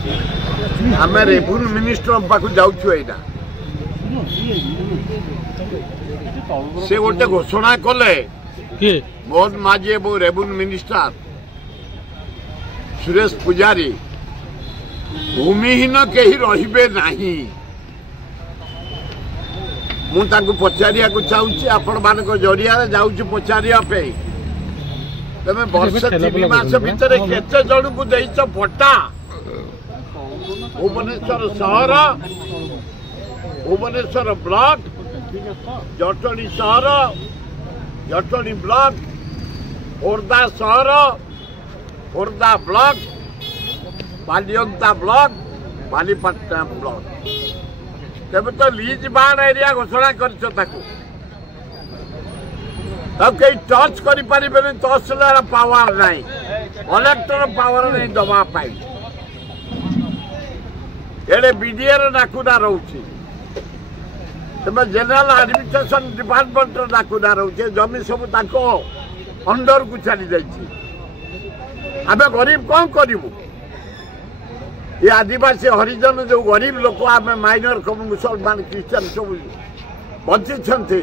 आम revenue minister पाक जाऊँ एटा से गोटे घोषणा कले मोहन माझी और रेवेन्यू मिनिस्टर सुरेश पुजारी भूमिहीन कहीं रहिबे नहीं। मुझे पचारिया चाहूँगी आपण मान जरिया जाऊँ पचारिया तमें वर्ष 3 मास भितर केते जन को देच पट्टा भुवनेश्वर सहर भुवनेश्वर ब्लॉक जटणी सहर जटणी ब्लॉक खोर्धा सहर Khordha block Balianta block Balipatna block तेज तो लीज बाण एरिया घोषणा कर कई टच करें तहसीलदार पावर नहीं कलेक्टर पावर नहीं दवापाई एडे बीडीआर डाकुना रोचे जनरल एडमिनिस्ट्रेशन डिपार्टमेंट डाकुना रोचे जमी सब अंडर को चली जाइए आम गरीब कौन करूँ ये आदिवासी हरिजन जो गरीब लोक आम माइनर मुसलमान क्रिश्चियन सब बंची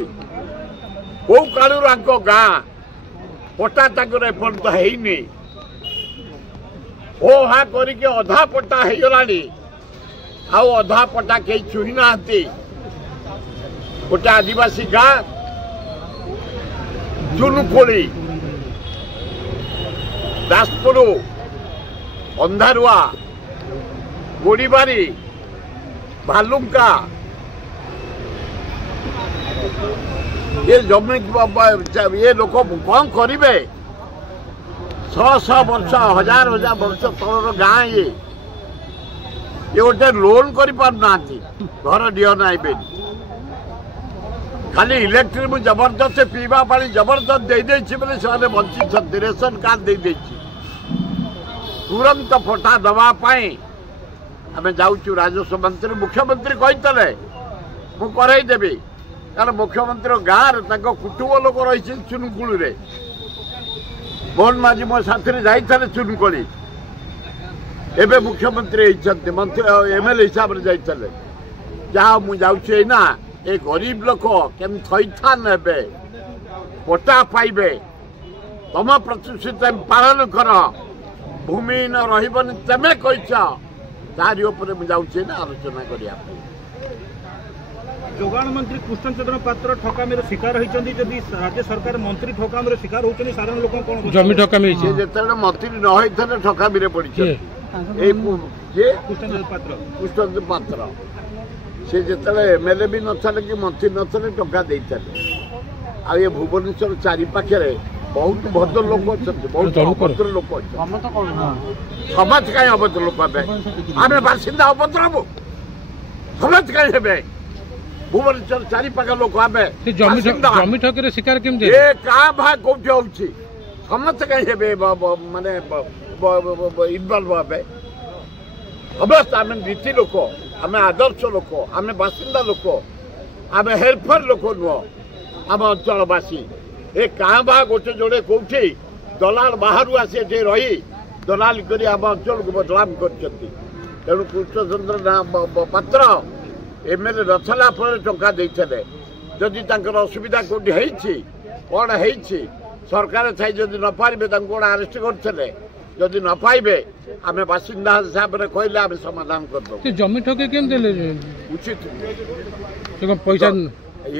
कौ कालू गाँ पट्टा एपर्त है ओ हा करके अधा पट्टा हो गला अधा पट्टा कहीं छुई ना गोटे आदिवासी गाँ चुनुकोली दासपुर अंधारुआ गोड़ीबारी भालुंका ये जमी ये लोक कौन करेंगे 100 वर्ष 1000 वर्ष तलर गाँ ये गोटे लोन कर घर दिह ना खाली इलेक्ट्रिक जबरदस्त पीवा पानी जबरदस्त दे बोले बंची रेशन कार्ड दे तुरंत पट्टा दवापाई आम जाऊँ राजस्व मंत्री मुख्यमंत्री कही मुझेदेवी कारण मुख्यमंत्री गाँव कुटुंब लोक रही चुनुकुल मोहन माझी मो साथी जाते चुनुकोली एवं मुख्यमंत्री होती मंत्री एमएलए हिसाब से जाते जहाँ मुझे ना ये गरीब लोक केम थैथान हे पट्टा पाइबे तुम प्रतिश्रुति पालन कर भूमिहीन रही तमें कहीच तारी जाऊे ना आलोचना करिया जोगाण मंत्री कृष्णचंद्र पात्र ठकामीर शिकार होती राज्य सरकार मंत्री ठकामीर शिकार होती साधारण लोक कौन जमी ठकामी जो मंत्री न होते ठकामी पड़ी कृष्णचंद्र पात्र सी जो एमएलए भी नथिले कि मंत्री नथिले टंका देते आ ये भुवनेश्वर चारिपाखे बहुत भद्र लोक अच्छा बहुत अभद्र लोक अच्छा समाज कहीं अभद्र लोक आम बासिंदा अभद्र हबू समाज कहीं हे भुवनेश्वर चारिपाख लोक आम जमी ठकी शिकार केम क्या भा कौटी हो समस्त कहीं हे माने इनवल्व हे समस्त आम नीति लोक आम आदर्श लोक आम बासिंदा लोक आम हेल्पर लोक नुह आम अंचलवासी ए क्या बा गोटे जोड़े कौटी दलाल बाहर आसी रही दलाल कर अंचल को बदनाम कर तेणु कृष्णचंद्र पात्र एमएलए नथला फल टंका देते जदि असुविधा कौटी कौन है सरकार थी जदि न पारे कौन आरेस्ट करते जदि न पाइबे आम बासिंदा हिसाब से कहले आम समाधान करदे जमी ठके केम देले उचित पैसा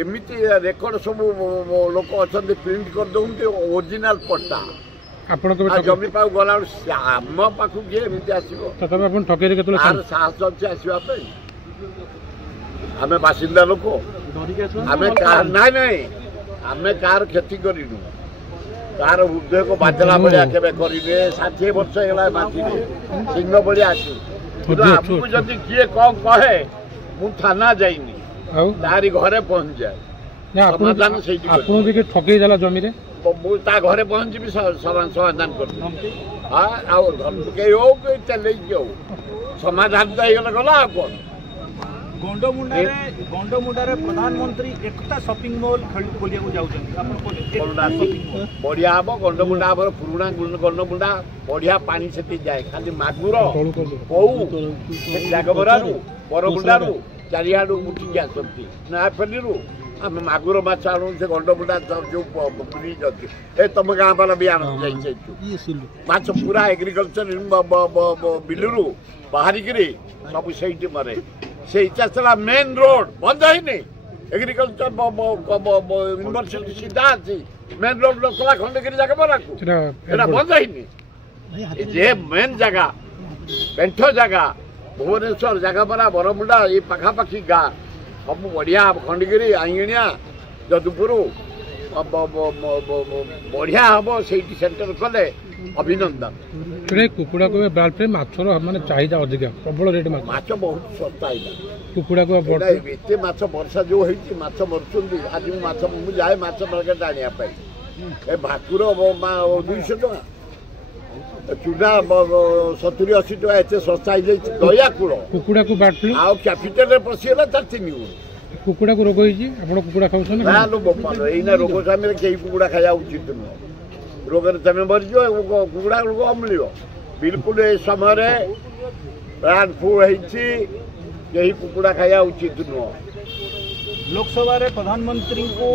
एमती रेकर्ड सब लोक अच्छा प्रिंट कर दौंटे ओरिजिनल पट्टा जमी पाक गला आम पाखु किए एमती आसो साहस अच्छे आसवाई आम बासिंदा लोक आम ना आम कार क्षति करूँ तार हृदय को बाजला भाया के 60 वर्ष है बांधिले सिंह भाया अच्छी आमको जदि किए कौन कहे मु थाना जाइनी तारी घरे पहुंच जाए समाधान से ठकई देला जमी रे घरे पहुंची समाधान कर धमके हो चल समाधान तो गला कौन गंडमुंडारे प्रधानमंत्री एकता शॉपिंग मॉल खोलिया बढ़िया हम गंडमुंडा आम पुराणा गंडमुंडा बढ़िया पानी से जाए खाली मागुर कौ जागबरा बरमुंडा चारिआड़ उठिकी आसती नाफेली आम मागुर माछ आणु से गंडमुंडा जो ब्रिज अच्छी ए तुम गाँ वाला भी आण माछ पूरा एग्रिकल्चर बिलू बाहरिक सब से मरे से इचासला मेन रोड बंद है एग्रिकल्चर यूनिवर्सिटी सीधा अच्छी मेन रोड रसला खंडगिरी जगह बंद है जे मेन जगह पेंठ जगह भुवनेश्वर जगह बरमुंडा ये पखापाखि गाँ सब बढ़िया खंडगिरी आंगिणिया जदुपुर बढ़िया हम से सेंटर कले अभिनंदन कुकुड़ा को माछर माने चाहिदा अधिक प्रबल रेट माछ बहुत सस्ता कुकुड़ा को एत माछ वर्षा जो होती माछ मरुँच आज माछ जाए माछ मार्केट आने भाकुर 200 टका चूड़ा 70-80 टका एत सस्ता हो दया कूल कुकुड़ा को बाटलू आ कैपिटल पशिगला तार 3 गुण कुकुड़ा को रोग होई आपण कुकुड़ा खाउछन ना लो बोपाल एना रोग सामने केही कुकुड़ा खाया उचित नुह रोग तुम मरीज कुकुड़ा रोग मिल बिल्कुल ए समय प्राण फुल होती कुकुड़ा खाया उचित नुह लोकसभा प्रधानमंत्री को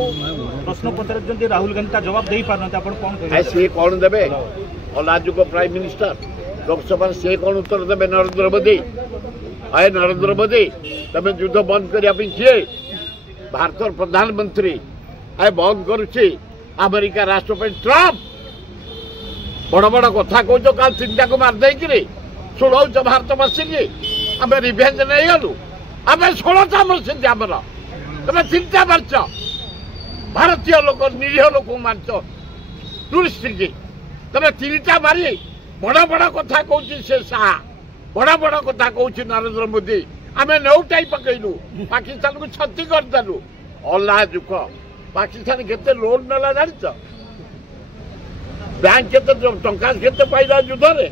प्रश्न पचार राहुल गांधी का जवाब दे पारना कौन सी कौन देवे अलाजुक प्राइम मिनिस्टर लोकसभा सी कौन उत्तर देवे नरेंद्र मोदी आए नरेंद्र मोदी तुम युद्ध बंद करने किए भारत प्रधानमंत्री आए बंद करुच्ची अमेरिका राष्ट्रपति ट्रम्प बड़ बड़ कथा कौच काल 3टा को मारदे शुणाऊच भारत बसिकी आम रिभेज नहीं गलु आम 16टा मरते आमर तुम 3टा मारच भारतीय लोक निरीह लोक मारच टूरिस्ट की तुम 3टा मारी बड़ बड़ कथा कौच से शाह बड़ बड़ कथा कौच नरेंद्र मोदी आम नौटाई पकईलु पाकिस्तान को क्षति करदेलु अल्लाह जुक पाकिस्तान केते लोन नाला जानिच बैंक केते टंका केते पाइला युद्ध रे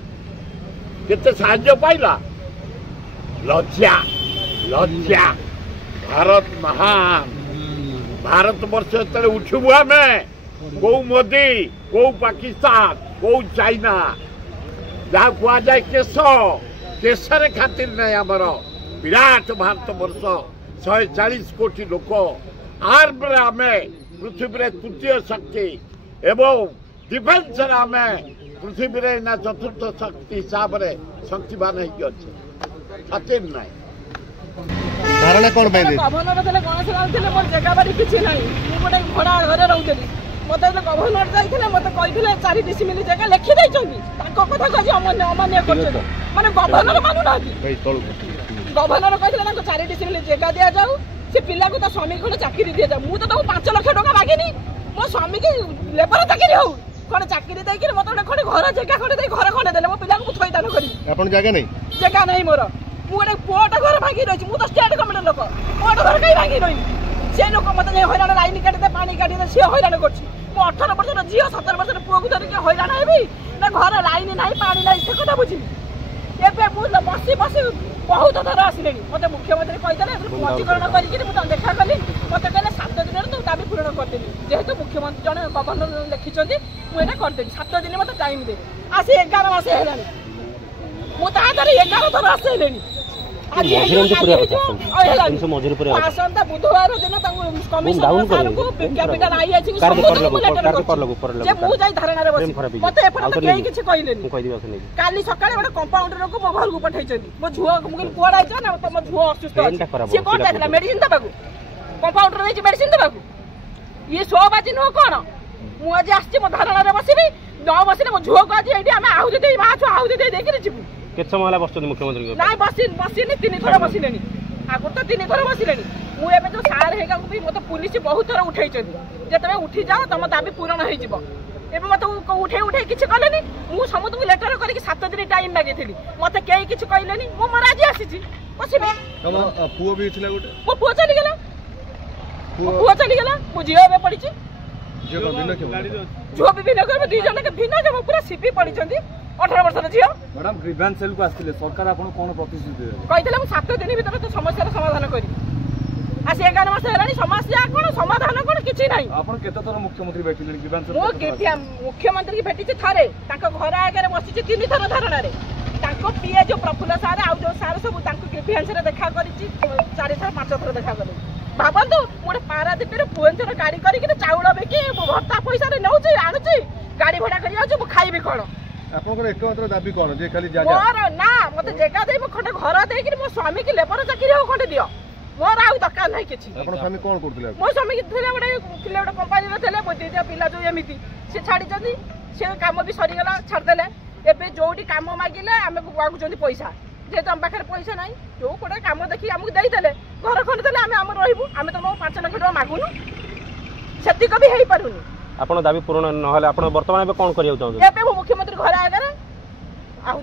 केते साहाय्य पाइला लज्जा लज्जा भारत महान भारत वर्ष तेरे उठबू आम कौ मोदी कौ पाकिस्तान कौ चाइना जहाँ कह जाए केश केशर खातिर नहीं आमर विराट भारत वर्ष 140 कोटी लोक आर्म आम पृथ्वी तृतीय शक्ति एवं डिफेन्स आम पृथ्वी ना चतुर्थ शक्ति हिसाब से शक्तिमान होती ना धारणा कौन गवर्नर थे गणेश थे मोर जगह बारी किसी ना गोटे भड़ा घर रोली मत गवर्नर जाते मत कही 4 डिसिमिल जगह लिखी कथा कह अमान्य कर माने गवर्नर मानुना गवर्नर कहते 4 डिसिमिल जगह दि जाऊ से पिला को स्वामी खंडे चाकरी दि जाऊ मुझे 5 लाख टका मागिनी मो स्वामी की लेबर चाकरी हो खंडे चाकरी देकर मत गोटे घर जगह खंडे घर खंडे देले मो पिला को थईदान करी जगह नहीं मोर मुझे पुआटा घर भांगी रही मुझे स्टेट गवर्नमेंट लोक पुआटा घर कहीं भांगी रही से लोक मत हईराण लाइन काटे पानी काटे सी हईराण कर 18 वर्ष झील 17 वर्ष पुआ को धरिक हईराण हेबी ना घर लाइन ना पानी ना से कथा बुझी एवं मुझे बसी बसी बहुत थर आसिले मत मुख्यमंत्री कहीदेले पंजीकरण कर देखा कली मत कहले 7 दिन तो दाबी पूरण करदेवी जेहेतु मुख्यमंत्री जड़े गवर्नर लिखिं मुझे करदेवी 7 दिन मत टाइम दे आसी 11 मास है मुझे 11 थर आसले आसंता बुधवार दिन कमिशनर को कैपिटल आईएच धारणा मत किसी कहले काली सकाଳେ गोटे कंपाउंडर को मो घर को पठाई मो झुआ मुझे कुआड़ा ना तुम झुआ असुस्थ सी कौन देखला मेडिसिन देवा कंपाउंडर नहीं मेडिसिन देवा ये 100 बाजी नुह कौन मुझे आसी मो धारणा बसबी न बसने मो झुआ को आज ये आम आहुति दे माछ आहुति दे देखिए जीवु केत समय बस मुख्यमंत्री ना बसिनी 3 थर बसिले आगुर तो 3 थर बसिले मुझे जो सार हेगा भी मत पुलिस बहुत थर उठे जिते उठी जाओ तुम दाबी पूरण हो मत उठे उठे किसी कले मुझे समस्त को लेटर करके 7 दिन टाइम लगे मत कई किसी कहले मो मोर आज आसी बसबे पुओ भी मो पुओ चलीगला पुओ चलीगला मो झील ए पड़ी झील विभिन्न 2 जन के भिन्न जब पूरा सिपी पड़ी 18 वर्षर झील मैडम ग्रीवेंस सेल को आस्थिले सरकार आपन कोन प्रतिश्रुति देबे कहितले मु 7 दिन भीतर तो समस्या समाधान करी आसी 11 मास हेलानी समस्या कोन समाधान कोन किछि नाही आपन केते थर मुख्यमंत्री भेटिले ग्रीवेंस मो केतिया मुख्यमंत्री की भेटी थारे तांको घर आगे बसिछि 3 थर धारणा रे तांको पीए जो प्रफुल्ल सार आउ जो सार सब तांको ग्रीवेंस रे देखा करिछि 4 थर 5 थर देखा करी भाबंतु मोटे पारादीप रे भुवनेश्वर गाड़ी करिक चाउल बेकी भत्ता पैसा रे नउछि आनुछि गाड़ी भड़ा करि आउछि मु खाइबी कोन आपनकर एकमात्र दाबी कोन जे खाली जा मोर ना मते जगह दे मो खंडे घर दे कि मो स्वामी की लेबर चाकरी हो खंडे दियो मोर आउ दरकार नाही किछि आपन स्वामी कोन करथिले मो स्वामी की थिले गोटे कंपनी रे थिले मो दिया पिला जो एमिति से छाडी जदी से काम भी सरी गला छाड़ देले एबे जोडी काम मागिले हमें मागु जंदी पैसा जे तम पाखर पैसा नाही जो कोडे काम देखि हमकु देई देले घर खंडे देले हमें हमर रहिबु हमें तो 5 लाख टका मागुनु सेति को भी हेई पारुनी आपन दाबी पूर्ण न हले आपन वर्तमान बे कोन करियो चाहू एबे मो मुख्यमंत्री घर आगे आहु